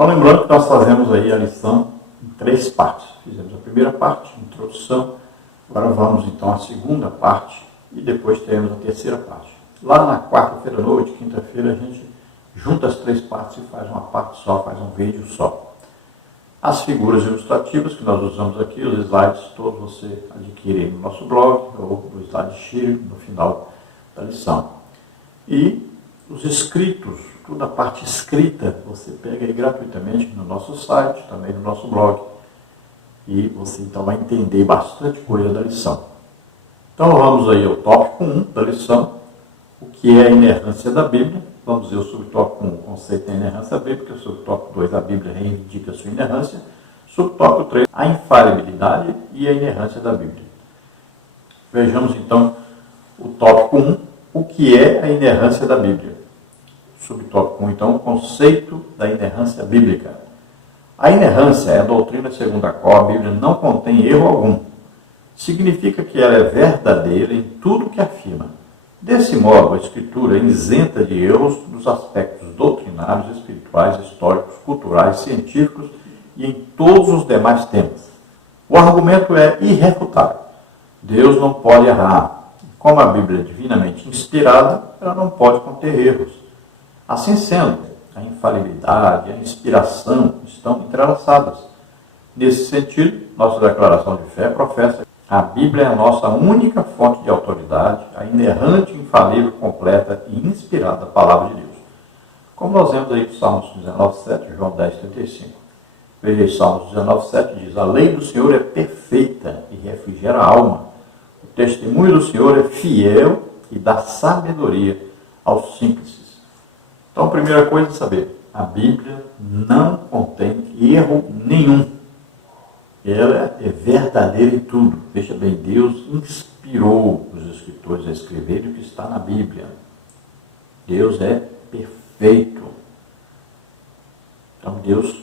Então, lembrando que nós fazemos aí a lição em 3 partes. Fizemos a primeira parte, introdução. Agora vamos então à segunda parte e depois teremos a terceira parte. Lá na quarta-feira à noite, quinta-feira, a gente junta as 3 partes e faz uma parte só, faz um vídeo só. As figuras ilustrativas que nós usamos aqui, os slides, todos você adquire no nosso blog ou no slide Shire no final da lição. E os escritos, toda a parte escrita, você pega aí gratuitamente no nosso site, também no nosso blog. E você então vai entender bastante coisa da lição. Então vamos aí ao tópico 1 da lição, o que é a inerrância da Bíblia. Vamos ver o subtópico 1, o conceito da inerrância bíblica, o subtópico 2, a Bíblia reivindica a sua inerrância, subtópico 3, a infalibilidade e a inerrância da Bíblia. Vejamos então o tópico 1, o que é a inerrância da Bíblia. Subtópico 1, então, o conceito da inerrância bíblica. A inerrância é a doutrina segundo a qual a Bíblia não contém erro algum. Significa que ela é verdadeira em tudo o que afirma. Desse modo, a Escritura é isenta de erros nos aspectos doutrinários, espirituais, históricos, culturais, científicos e em todos os demais temas. O argumento é irrefutável. Deus não pode errar. Como a Bíblia é divinamente inspirada, ela não pode conter erros. Assim sendo, a infalibilidade e a inspiração estão entrelaçadas. Nesse sentido, nossa declaração de fé professa: a Bíblia é a nossa única fonte de autoridade, a inerrante, infalível, completa e inspirada palavra de Deus. Como nós vemos aí no Salmos 19:7, João 10:35. Veja aí, Salmos 19:7 diz: a lei do Senhor é perfeita e refrigera a alma. O testemunho do Senhor é fiel e dá sabedoria aos simples. Então, a primeira coisa é saber, a Bíblia não contém erro nenhum. Ela é verdadeira em tudo. Veja bem, Deus inspirou os escritores a escreverem o que está na Bíblia. Deus é perfeito. Então, Deus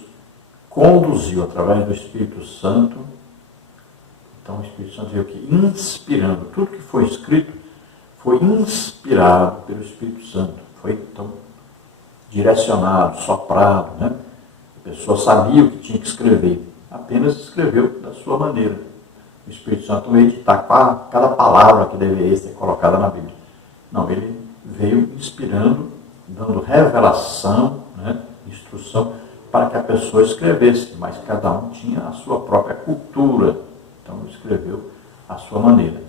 conduziu através do Espírito Santo. Então, o Espírito Santo veio aqui inspirando. Tudo que foi escrito foi inspirado pelo Espírito Santo. Foi, então, direcionado, soprado, né? A pessoa sabia o que tinha que escrever, apenas escreveu da sua maneira. O Espírito Santo veio editar cada palavra que deveria ser colocada na Bíblia. Não, ele veio inspirando, dando revelação, né? Instrução, para que a pessoa escrevesse, mas cada um tinha a sua própria cultura, então escreveu à sua maneira.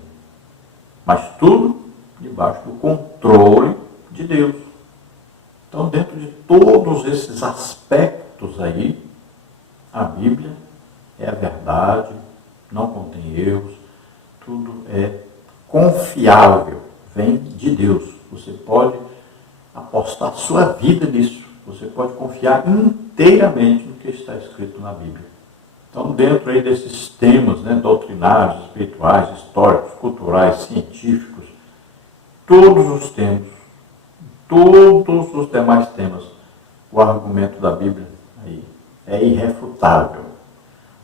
Mas tudo debaixo do controle de Deus. Então, dentro de todos esses aspectos aí, a Bíblia é a verdade, não contém erros, tudo é confiável, vem de Deus. Você pode apostar sua vida nisso, você pode confiar inteiramente no que está escrito na Bíblia. Então, dentro aí desses temas, né, doutrinários, espirituais, históricos, culturais, científicos, todos os temas, todos os demais temas, o argumento da Bíblia aí é irrefutável.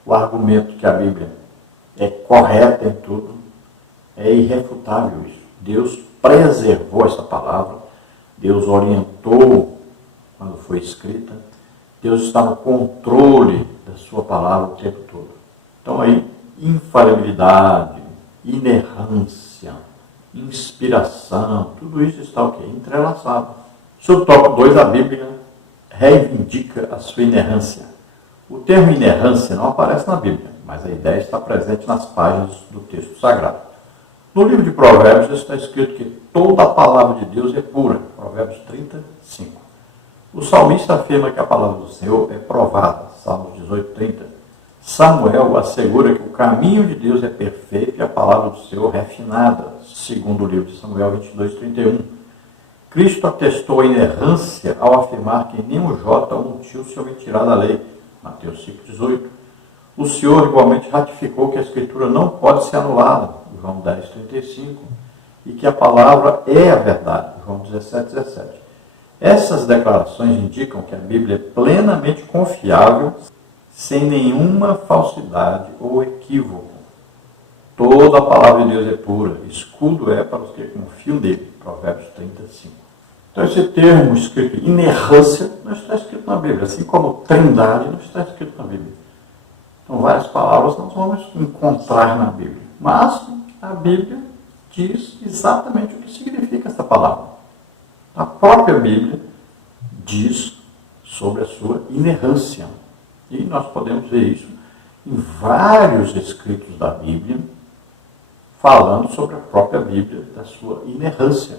O argumento que a Bíblia é correta em tudo é irrefutável isso. Deus preservou essa palavra, Deus orientou quando foi escrita, Deus está no controle da sua palavra o tempo todo. Então aí, infalibilidade, inerrância, inspiração, tudo isso está o quê? Entrelaçado. Subtópico 2, a Bíblia reivindica a sua inerrância. O termo inerrância não aparece na Bíblia, mas a ideia está presente nas páginas do texto sagrado. No livro de Provérbios está escrito que toda a palavra de Deus é pura. Provérbios 35. O salmista afirma que a palavra do Senhor é provada. Salmos 18:30. Samuel assegura que o caminho de Deus é perfeito e a palavra do Senhor refinada, segundo o livro de Samuel 22:31. Cristo atestou a inerrância ao afirmar que nenhum jota ou um tio se omitirá da lei, Mateus 5:18. O Senhor igualmente ratificou que a Escritura não pode ser anulada, João 10:35, e que a palavra é a verdade, João 17:17. Essas declarações indicam que a Bíblia é plenamente confiável, sem nenhuma falsidade ou equívoco. Toda a palavra de Deus é pura, escudo é para os que confiam nele. Provérbios 35. Então, esse termo escrito inerrância não está escrito na Bíblia, assim como trindade não está escrito na Bíblia. Então, várias palavras nós vamos encontrar na Bíblia. Mas a Bíblia diz exatamente o que significa essa palavra. A própria Bíblia diz sobre a sua inerrância. E nós podemos ver isso em vários escritos da Bíblia, falando sobre a própria Bíblia, da sua inerrância.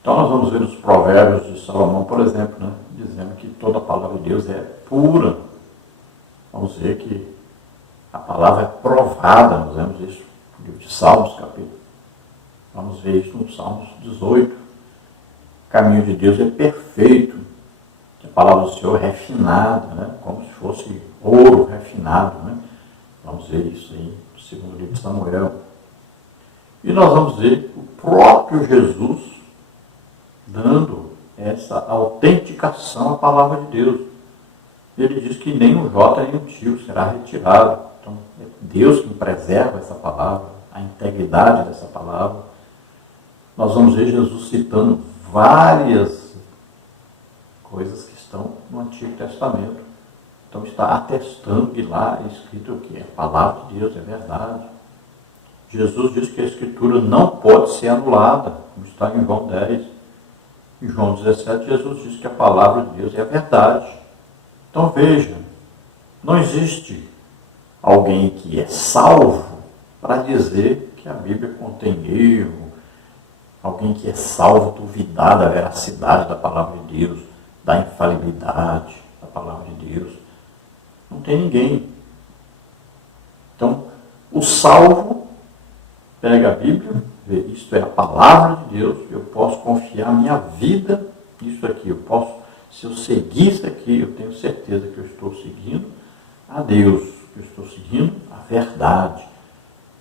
Então nós vamos ver nos Provérbios de Salomão, por exemplo, né, dizendo que toda a palavra de Deus é pura. Vamos ver que a palavra é provada, nós vemos isso no livro de Salmos, capítulo. Vamos ver isso no Salmos 18. O caminho de Deus é perfeito. A palavra do Senhor é refinada, né, como se fosse ouro refinado. Né? Vamos ver isso aí no segundo livro de Samuel. E nós vamos ver o próprio Jesus dando essa autenticação à palavra de Deus. Ele diz que nem um jota nem um tio será retirado. Então, é Deus que preserva essa palavra, a integridade dessa palavra. Nós vamos ver Jesus citando várias coisas que estão no Antigo Testamento. Então, está atestando que lá é escrito o quê? A palavra de Deus é verdade. Jesus diz que a Escritura não pode ser anulada, como está em João 10. Em João 17, Jesus diz que a palavra de Deus é a verdade. Então veja, não existe alguém que é salvo para dizer que a Bíblia contém erro, alguém que é salvo duvidar da veracidade da palavra de Deus, da infalibilidade da palavra de Deus. Não tem ninguém. Então, o salvo pega a Bíblia, vê, isto é a palavra de Deus, eu posso confiar minha vida nisso aqui, eu posso, se eu seguir isso aqui, eu tenho certeza que eu estou seguindo a Deus, que eu estou seguindo a verdade.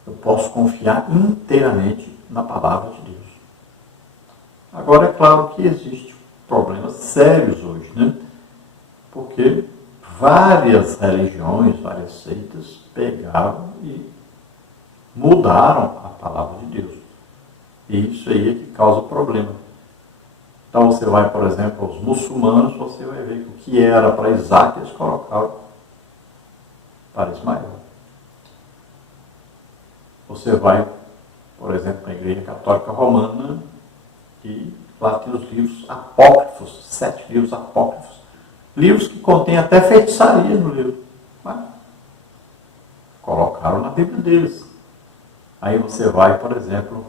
Eu posso confiar inteiramente na palavra de Deus. Agora, é claro que existem problemas sérios hoje, né? Porque várias religiões, várias seitas pegaram e mudaram a palavra de Deus. E isso aí é que causa problema. Então você vai, por exemplo, aos muçulmanos, você vai ver que o que era para Isaac, eles colocaram para Ismael. Você vai, por exemplo, na Igreja Católica Romana, e lá tem os livros apócrifos, 7 livros apócrifos. Livros que contêm até feitiçaria no livro. Mas colocaram na Bíblia deles. Aí você vai, por exemplo,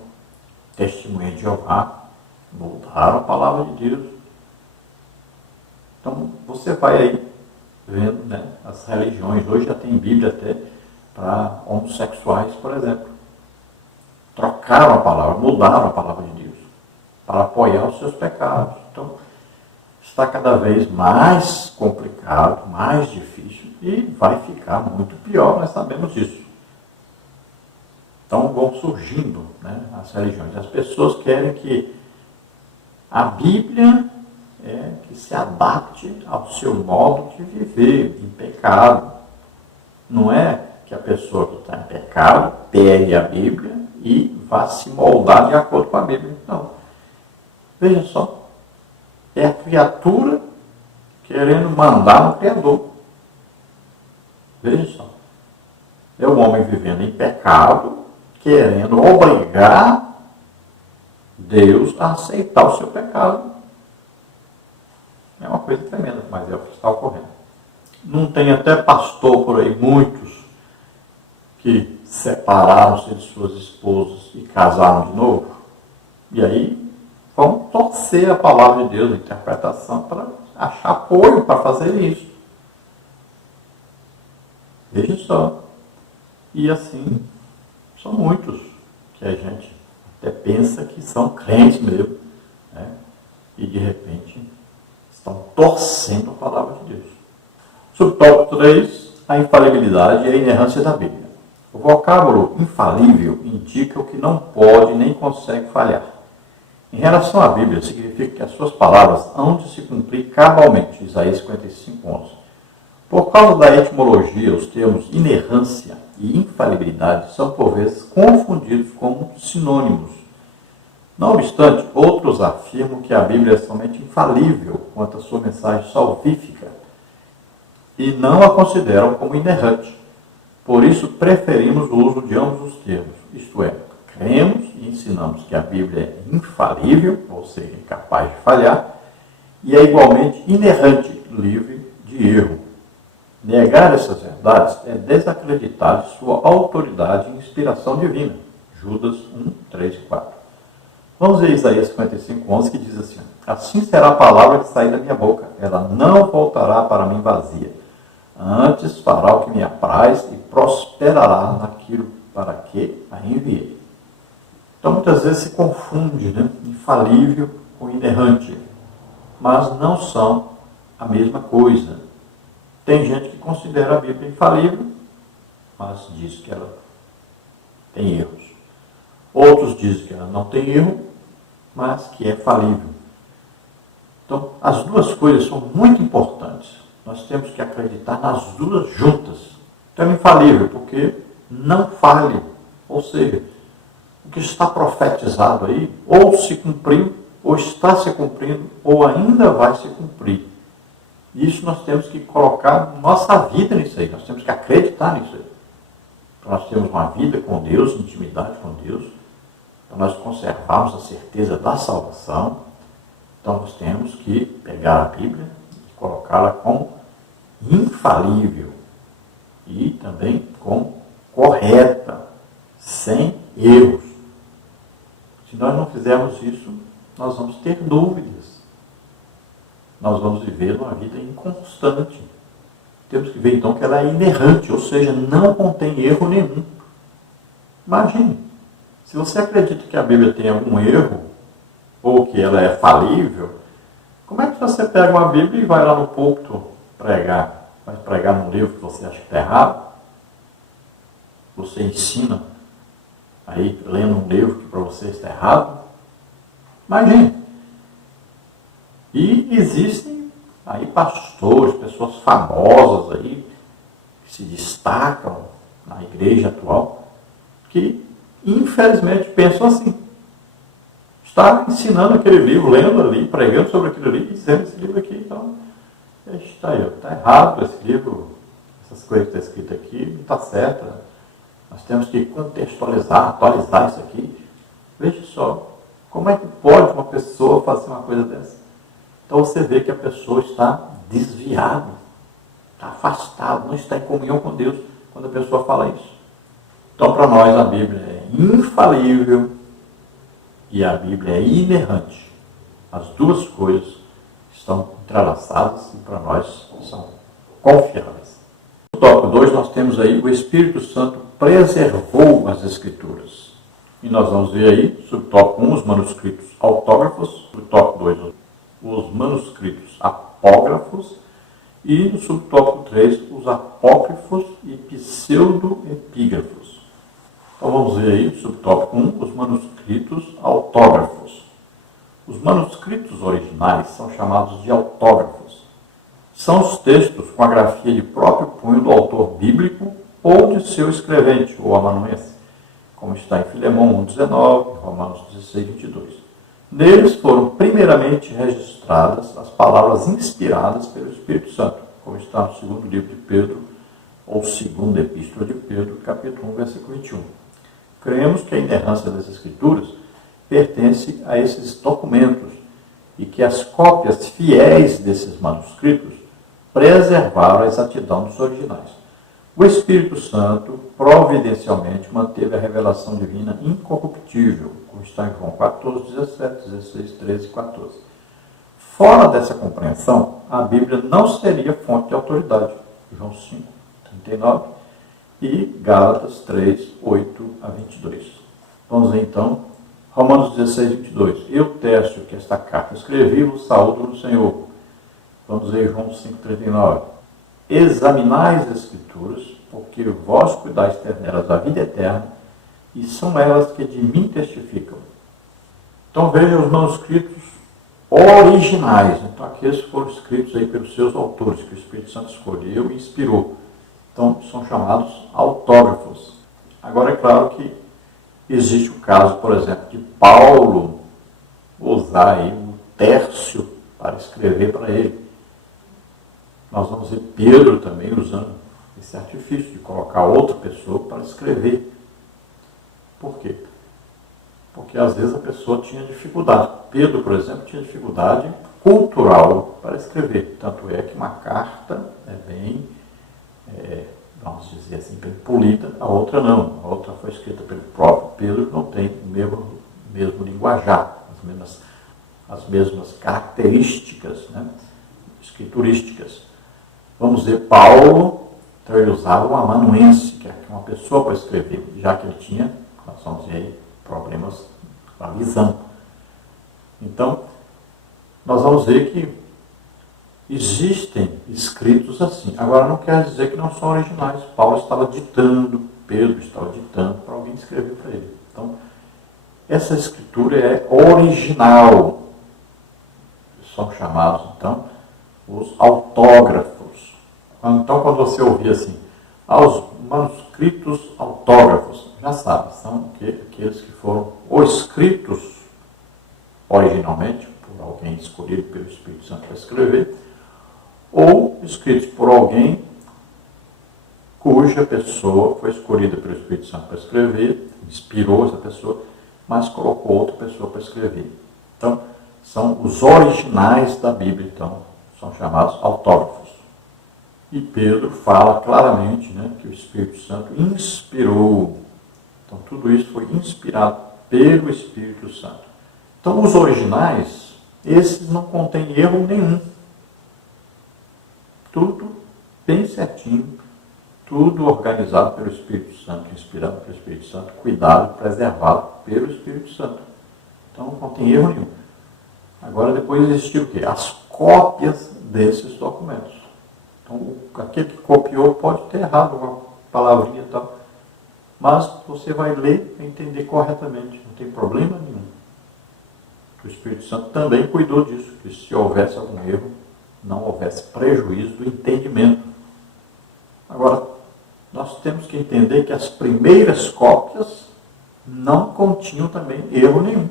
Testemunha de Jeová, mudaram a palavra de Deus. Então, você vai aí vendo, né, as religiões. Hoje já tem Bíblia até para homossexuais, por exemplo. Trocaram a palavra, mudaram a palavra de Deus para apoiar os seus pecados. Então, está cada vez mais complicado, mais difícil e vai ficar muito pior, nós sabemos disso. Então vão surgindo, né, as religiões. As pessoas querem que a Bíblia que se adapte ao seu modo de viver, em pecado. Não é que a pessoa que está em pecado pegue a Bíblia e vá se moldar de acordo com a Bíblia. Não. Veja só. É a criatura querendo mandar no Criador. Veja só. É o homem vivendo em pecado, querendo obrigar Deus a aceitar o seu pecado. É uma coisa tremenda, mas é o que está ocorrendo. Não tem até pastor por aí, muitos, que separaram-se de suas esposas e casaram de novo. E aí vão torcer a palavra de Deus, a interpretação, para achar apoio para fazer isso. Veja só. E assim, são muitos que a gente até pensa que são crentes mesmo, né? E de repente estão torcendo a palavra de Deus. Subtópico 3, a infalibilidade e a inerrância da Bíblia. O vocábulo infalível indica o que não pode nem consegue falhar. Em relação à Bíblia, significa que as suas palavras hão de se cumprir cabalmente. Isaías 55, 11. Por causa da etimologia, os termos inerrância e infalibilidade são, por vezes, confundidos como sinônimos. Não obstante, outros afirmam que a Bíblia é somente infalível quanto à sua mensagem salvífica e não a consideram como inerrante. Por isso, preferimos o uso de ambos os termos, isto é, cremos e ensinamos que a Bíblia é infalível, ou seja, incapaz de falhar, e é igualmente inerrante, livre de erro. Negar essas verdades é desacreditar de sua autoridade e inspiração divina. Judas 1, 3 e 4. Vamos ver Isaías 55, 11, que diz assim: assim será a palavra que sair da minha boca, ela não voltará para mim vazia. Antes fará o que me apraz e prosperará naquilo para que a enviei. Então muitas vezes se confunde, infalível com inerrante, mas não são a mesma coisa. Tem gente que considera a Bíblia infalível, mas diz que ela tem erros. Outros dizem que ela não tem erro, mas que é falível. Então, as duas coisas são muito importantes. Nós temos que acreditar nas duas juntas. Então, é infalível, porque não falha. Ou seja, o que está profetizado aí, ou se cumpriu, ou está se cumprindo, ou ainda vai se cumprir. Isso nós temos que colocar nossa vida nisso aí. Nós temos que acreditar nisso aí. Para nós termos uma vida com Deus, intimidade com Deus, para nós conservarmos a certeza da salvação. Então nós temos que pegar a Bíblia e colocá-la como infalível e também como correta, sem erros. Se nós não fizermos isso, nós vamos ter dúvidas. Nós vamos viver uma vida inconstante. Temos que ver então que ela é inerrante, ou seja, não contém erro nenhum. Imagine, se você acredita que a Bíblia tem algum erro, ou que ela é falível, como é que você pega uma Bíblia e vai lá no púlpito pregar? Vai pregar num livro que você acha que está errado? Você ensina aí, lendo um livro que para você está errado? Imagine. E existem aí pastores, pessoas famosas aí, que se destacam na igreja atual, que infelizmente pensam assim. Está ensinando aquele livro, lendo ali, pregando sobre aquilo ali, e dizendo esse livro aqui, então, está aí, está errado esse livro, essas coisas que estão escritas aqui, não está certo. Nós temos que contextualizar, atualizar isso aqui. Veja só, como é que pode uma pessoa fazer uma coisa dessa? Então você vê que a pessoa está desviada, está afastada, não está em comunhão com Deus quando a pessoa fala isso. Então para nós a Bíblia é infalível e a Bíblia é inerrante. As duas coisas estão entrelaçadas e para nós são confiáveis. No tópico 2 nós temos aí o Espírito Santo preservou as Escrituras. E nós vamos ver aí, subtópico 1, os manuscritos autógrafos, subtópico 2, os manuscritos apógrafos, e no subtópico 3, os apócrifos e pseudoepígrafos. Então vamos ver aí, subtópico 1, os manuscritos autógrafos. Os manuscritos originais são chamados de autógrafos. São os textos com a grafia de próprio punho do autor bíblico ou de seu escrevente, ou amanuense, como está em Filemão 1,19, Romanos 16, 22. Neles foram primeiramente registradas as palavras inspiradas pelo Espírito Santo, como está no segundo livro de Pedro, ou segunda epístola de Pedro, capítulo 1, versículo 21. Cremos que a inerrância das Escrituras pertence a esses documentos e que as cópias fiéis desses manuscritos preservaram a exatidão dos originais. O Espírito Santo providencialmente manteve a revelação divina incorruptível, como está em João 14, 17, 16, 13 e 14. Fora dessa compreensão, a Bíblia não seria fonte de autoridade. João 5, 39 e Gálatas 3, 8 a 22. Vamos ver então, Romanos 16, 22. Eu, Tércio, que esta carta escrevi, vos saúdo no Senhor. Vamos ver João 5, 39. Examinai as Escrituras, porque vós cuidais ter nelas a vida eterna, e são elas que de mim testificam. Então veja os manuscritos originais, então aqueles que foram escritos aí pelos seus autores, que o Espírito Santo escolheu e inspirou. Então são chamados autógrafos. Agora é claro que existe o caso, por exemplo, de Paulo usar aí o Tércio para escrever para ele. Nós vamos ver Pedro também usando esse artifício de colocar outra pessoa para escrever. Por quê? Porque às vezes a pessoa tinha dificuldade. Pedro, por exemplo, tinha dificuldade cultural para escrever. Tanto é que uma carta é bem, vamos dizer assim, bem polida, a outra não. A outra foi escrita pelo próprio Pedro, que não tem o mesmo linguajar, as mesmas características, né, escriturísticas. Vamos ver Paulo, então ele usava o amanuense, que é uma pessoa para escrever, já que ele tinha, nós vamos ver aí, problemas com a visão. Então, nós vamos ver que existem escritos assim. Agora, não quer dizer que não são originais. Paulo estava ditando, Pedro estava ditando para alguém escrever para ele. Então, essa escritura é original. São chamados, então, os autógrafos. Então, quando você ouvir assim, os manuscritos autógrafos, já sabe, são aqueles que foram ou escritos originalmente, por alguém escolhido pelo Espírito Santo para escrever, ou escritos por alguém cuja pessoa foi escolhida pelo Espírito Santo para escrever, inspirou essa pessoa, mas colocou outra pessoa para escrever. Então, são os originais da Bíblia, então, são chamados autógrafos. E Pedro fala claramente, né, que o Espírito Santo inspirou. Então, tudo isso foi inspirado pelo Espírito Santo. Então, os originais, esses não contêm erro nenhum. Tudo bem certinho, tudo organizado pelo Espírito Santo, inspirado pelo Espírito Santo, cuidado, preservado pelo Espírito Santo. Então, não contém erro nenhum. Agora, depois existiu o quê? As cópias desses documentos. Então, aquele que copiou pode ter errado uma palavrinha e tal, mas você vai ler e entender corretamente, não tem problema nenhum. O Espírito Santo também cuidou disso, que se houvesse algum erro, não houvesse prejuízo do entendimento. Agora, nós temos que entender que as primeiras cópias não continham também erro nenhum,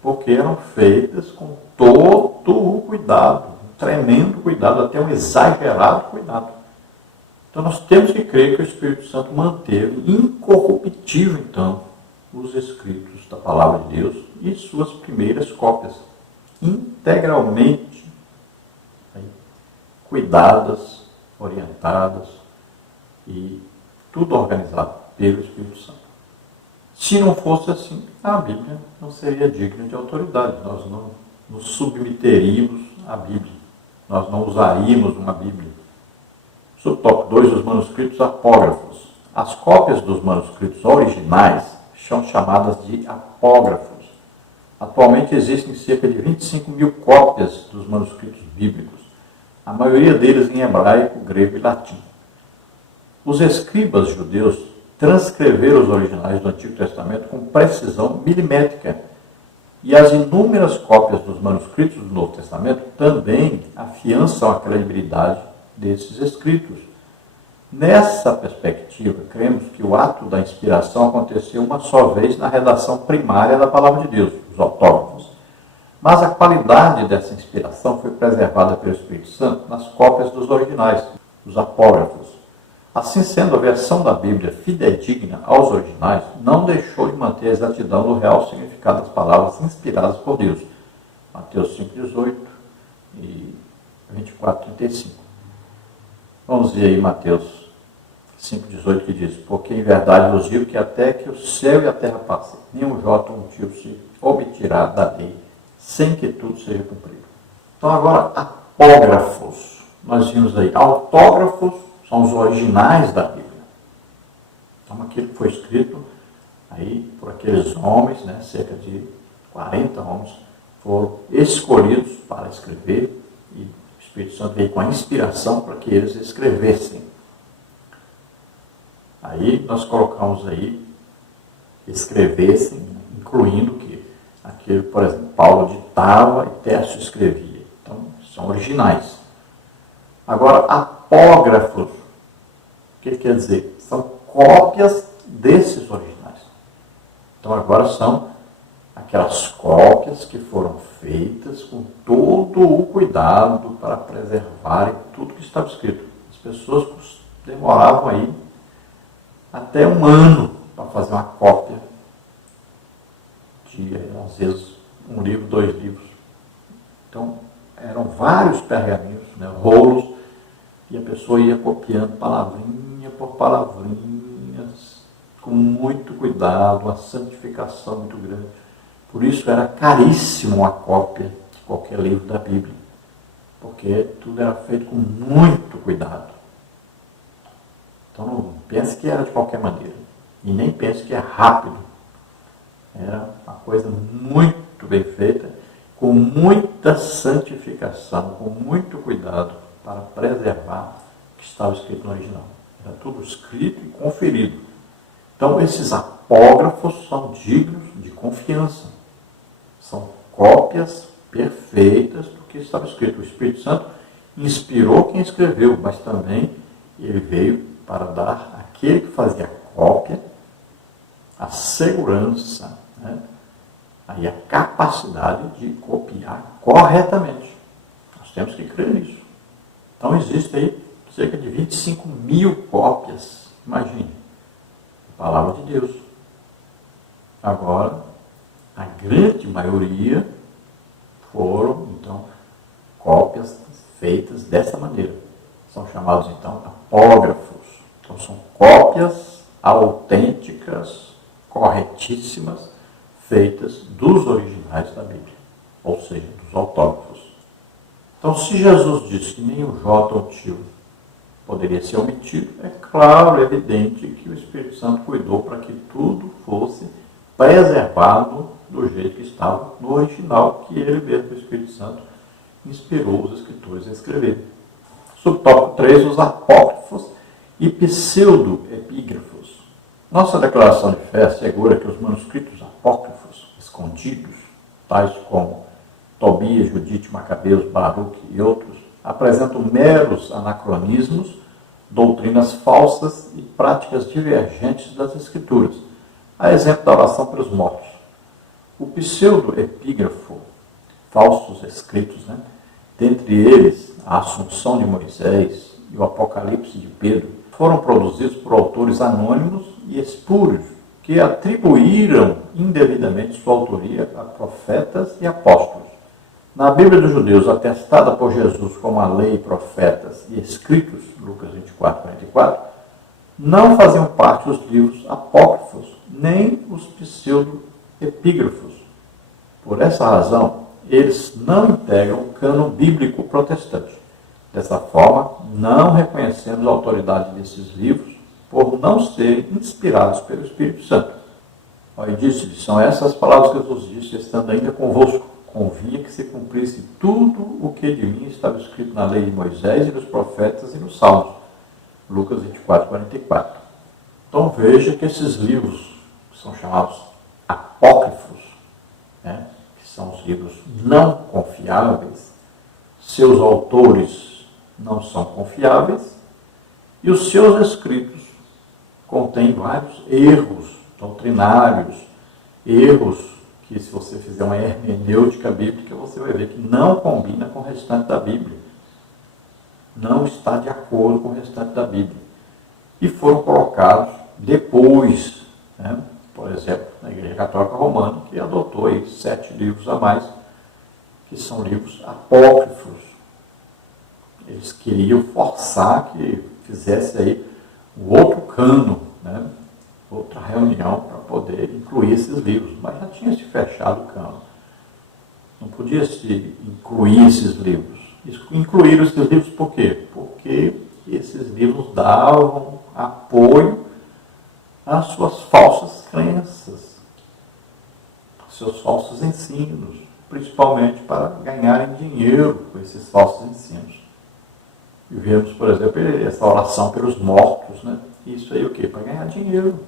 porque eram feitas com todo o cuidado, um tremendo cuidado, até um exagerado cuidado. Então nós temos que crer que o Espírito Santo manteve incorruptível, então, os escritos da Palavra de Deus e suas primeiras cópias, integralmente cuidadas, orientadas e tudo organizado pelo Espírito Santo. Se não fosse assim, a Bíblia não seria digna de autoridade. Nós não nos submeteríamos à Bíblia. Nós não usaríamos uma Bíblia. Subtópico 2, os manuscritos apógrafos. As cópias dos manuscritos originais são chamadas de apógrafos. Atualmente existem cerca de 25 mil cópias dos manuscritos bíblicos, a maioria deles em hebraico, grego e latim. Os escribas judeus transcreveram os originais do Antigo Testamento com precisão milimétrica, e as inúmeras cópias dos manuscritos do Novo Testamento também afiançam a credibilidade desses escritos. Nessa perspectiva, cremos que o ato da inspiração aconteceu uma só vez na redação primária da Palavra de Deus, os autógrafos. Mas a qualidade dessa inspiração foi preservada pelo Espírito Santo nas cópias dos originais, os apógrafos. Assim sendo, a versão da Bíblia fidedigna aos originais não deixou de manter a exatidão do real significado das palavras inspiradas por Deus. Mateus 5,18 e 24,35. Vamos ver aí Mateus 5,18 que diz: porque em verdade vos digo que até que o céu e a terra passem, nenhum jota ou um tio se obtirá da lei, sem que tudo seja cumprido. Então agora, apógrafos. Nós vimos aí, autógrafos são os originais da Bíblia. Então aquilo que foi escrito aí por aqueles homens, né, cerca de 40 homens, foram escolhidos para escrever, e o Espírito Santo veio com a inspiração para que eles escrevessem. Aí nós colocamos aí, escrevessem, incluindo que aquilo, por exemplo, Paulo ditava e Tércio escrevia. Então, são originais. Agora, apógrafos, o que quer dizer? São cópias desses originais. Então, agora são aquelas cópias que foram feitas com todo o cuidado para preservarem tudo que estava escrito. As pessoas demoravam aí até um ano para fazer uma cópia de, às vezes, um livro, 2 livros. Então, eram vários pergaminhos, né, rolos, e a pessoa ia copiando palavrinha por palavrinhas, com muito cuidado, uma santificação muito grande. Por isso era caríssimo uma cópia de qualquer livro da Bíblia, porque tudo era feito com muito cuidado. Então não pense que era de qualquer maneira, e nem pense que é rápido. Era uma coisa muito bem feita, com muita santificação, com muito cuidado para preservar o que estava escrito no original. Era tudo escrito e conferido. Então esses apógrafos são dignos de confiança. São cópias perfeitas do que estava escrito. O Espírito Santo inspirou quem escreveu, mas também ele veio para dar àquele que fazia a cópia a segurança, né? Aí a capacidade de copiar corretamente. Nós temos que crer nisso. Então existe aí cerca de 25 mil cópias, imagine, a palavra de Deus. Agora, a grande maioria foram, então, cópias feitas dessa maneira. São chamados, então, apógrafos. Então, são cópias autênticas, corretíssimas, feitas dos originais da Bíblia, ou seja, dos autógrafos. Então, se Jesus disse que nem o J ou o tio poderia ser omitido, é claro, evidente que o Espírito Santo cuidou para que tudo fosse preservado do jeito que estava no original, que ele mesmo, o Espírito Santo, inspirou os escritores a escrever. Subtópico 3, os apócrifos e pseudo-epígrafos. Nossa declaração de fé assegura que os manuscritos apócrifos, escondidos, tais como Tobias, Judite, Macabeus, Baruque e outros, apresentam meros anacronismos, doutrinas falsas e práticas divergentes das Escrituras, a exemplo da oração pelos mortos. O pseudo-epígrafo, falsos escritos, dentre eles a Assunção de Moisés e o Apocalipse de Pedro, foram produzidos por autores anônimos e espúrios, que atribuíram indevidamente sua autoria a profetas e apóstolos. Na Bíblia dos Judeus, atestada por Jesus como a lei, profetas e escritos, Lucas 24, 44, não faziam parte os livros apócrifos, nem os pseudo-epígrafos. Por essa razão, eles não integram o cânon bíblico protestante. Dessa forma, não reconhecemos a autoridade desses livros por não serem inspirados pelo Espírito Santo. E disse, são essas palavras que Jesus disse, estando ainda convosco. Convinha que se cumprisse tudo o que de mim estava escrito na lei de Moisés e nos profetas e nos salmos. Lucas 24, 44. Então veja que esses livros, que são chamados apócrifos, que são os livros não confiáveis, seus autores não são confiáveis e os seus escritos contêm vários erros doutrinários, erros que, se você fizer uma hermenêutica bíblica, você vai ver que não combina com o restante da Bíblia. Não está de acordo com o restante da Bíblia. E foram colocados depois, por exemplo, na Igreja Católica Romana, que adotou aí 7 livros a mais, que são livros apócrifos. Eles queriam forçar que fizesse aí um outro cânon, outra reunião para poder incluir esses livros, mas já tinha se fechado o cânon. Não podia se incluir esses livros. Incluíram esses livros por quê? Porque esses livros davam apoio às suas falsas crenças, aos seus falsos ensinos, principalmente para ganharem dinheiro com esses falsos ensinos. E vemos, por exemplo, essa oração pelos mortos, Isso aí o quê? Para ganhar dinheiro.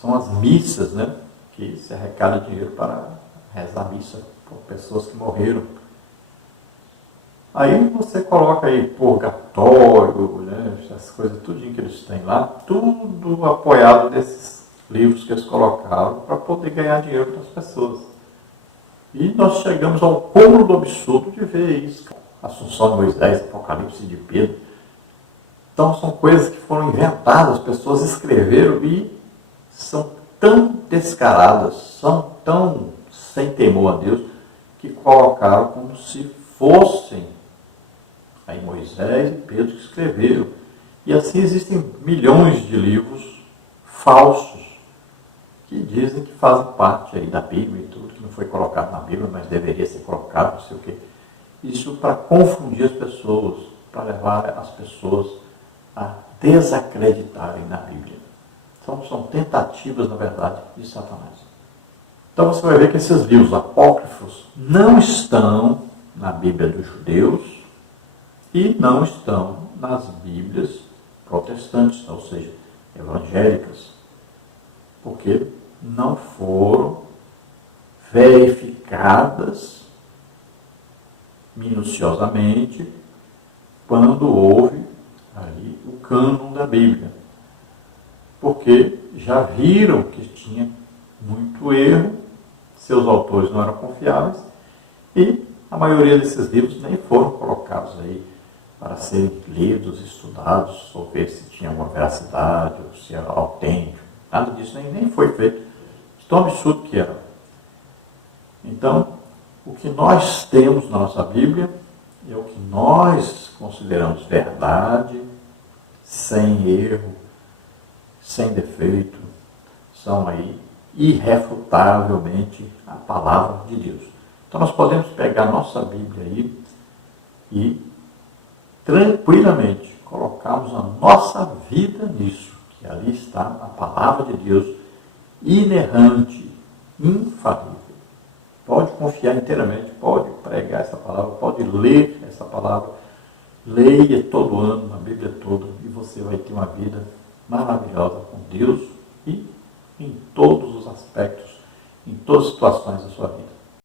São as missas, que se arrecada dinheiro para rezar a missa por pessoas que morreram. Aí você coloca aí purgatório, essas coisas, tudinho que eles têm lá, tudo apoiado nesses livros que eles colocaram para poder ganhar dinheiro das pessoas. E nós chegamos ao cúmulo do absurdo de ver isso. Assunção de Moisés, Apocalipse de Pedro. Então são coisas que foram inventadas, as pessoas escreveram e são tão descaradas, são tão sem temor a Deus, que colocaram como se fossem aí Moisés e Pedro que escreveram. E assim existem milhões de livros falsos que dizem que fazem parte aí da Bíblia e tudo, que não foi colocado na Bíblia, mas deveria ser colocado, não sei o quê. Isso para confundir as pessoas, para levar as pessoas a desacreditarem na Bíblia. Então são tentativas, na verdade, de Satanás. Então você vai ver que esses livros apócrifos não estão na Bíblia dos judeus e não estão nas Bíblias protestantes, ou seja, evangélicas, porque não foram verificadas minuciosamente quando houve ali o cânon da Bíblia, porque já viram que tinha muito erro, seus autores não eram confiáveis e a maioria desses livros nem foram colocados aí para serem lidos, estudados, ou ver se tinha alguma veracidade, ou se era autêntico. Nada disso nem foi feito. Tão absurdo que era. Então, o que nós temos na nossa Bíblia é o que nós consideramos verdade, sem erro, sem defeito, são aí irrefutavelmente a palavra de Deus. Então nós podemos pegar a nossa Bíblia aí e tranquilamente colocarmos a nossa vida nisso, que ali está a palavra de Deus, inerrante, infalível. Pode confiar inteiramente, pode pregar essa palavra, pode ler essa palavra, leia todo ano, a Bíblia toda, e você vai ter uma vida maravilhosa com Deus e em todos os aspectos, em todas as situações da sua vida.